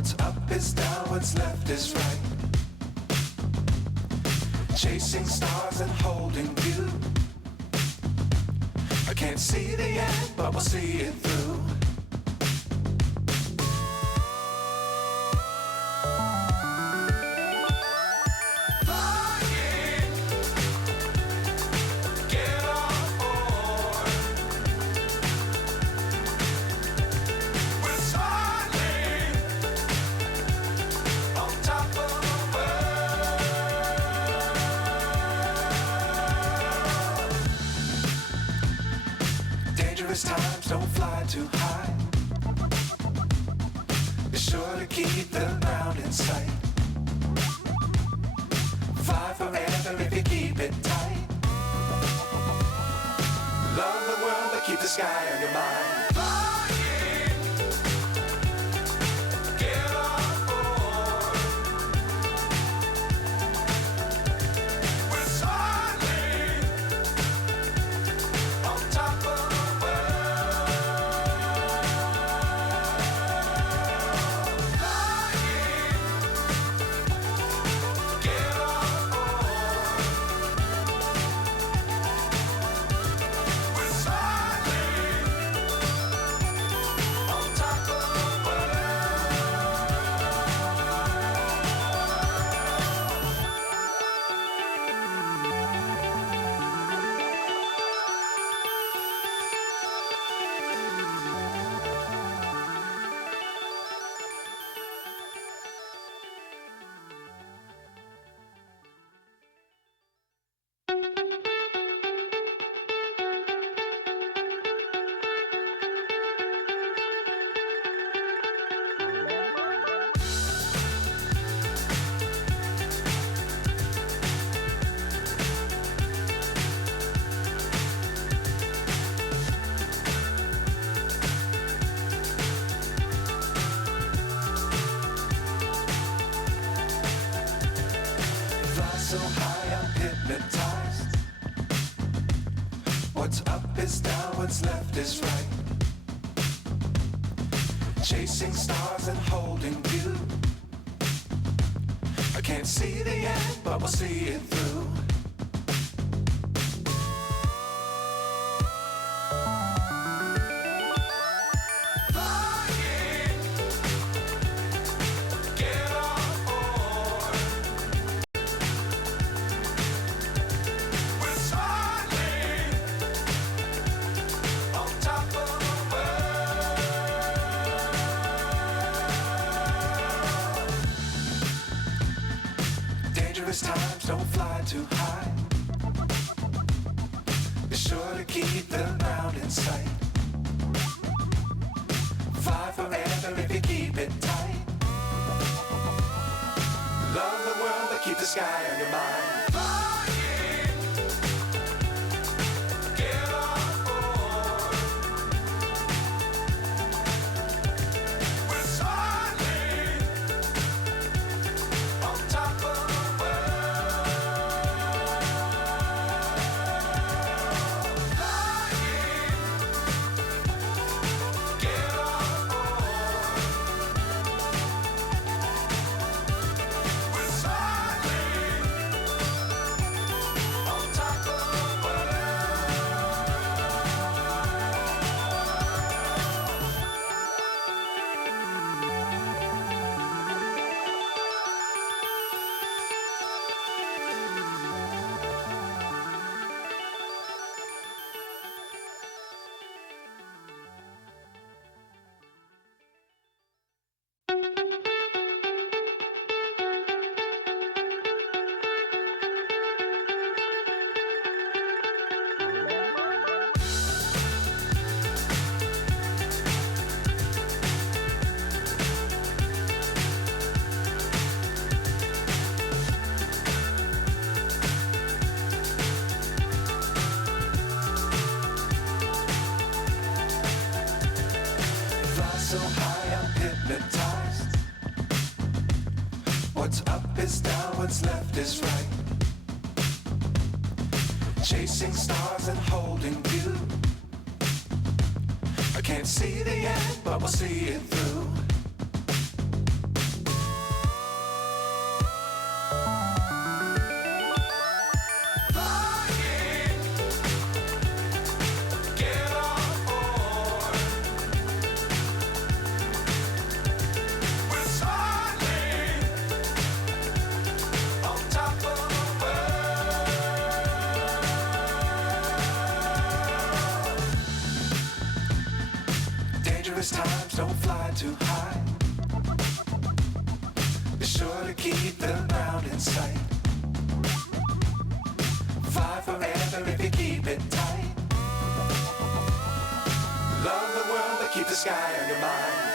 What's up is down, what's left is right. Chasing stars and holding you. I can't see the end, but we'll see it through. Times don't fly too high. Be sure to keep the ground in sight. Fly forever if you keep it tight. Love the world but keep the sky on your mind. So high I'm hypnotized. What's up is down, what's left is right. Chasing stars and holding you. I can't see the end, but we'll see it through. Times don't fly too high. Be sure to keep the ground in sight. Fly forever if you keep it tight. Love the world but keep the sky on your mind. So high I'm hypnotized. What's up is down, what's left is right. Chasing stars and holding you. I can't see the end, but we'll see it through. don't fly too high. Be sure to keep the ground in sight. Fly forever if you keep it tight. Love the world, but keep the sky on your mind.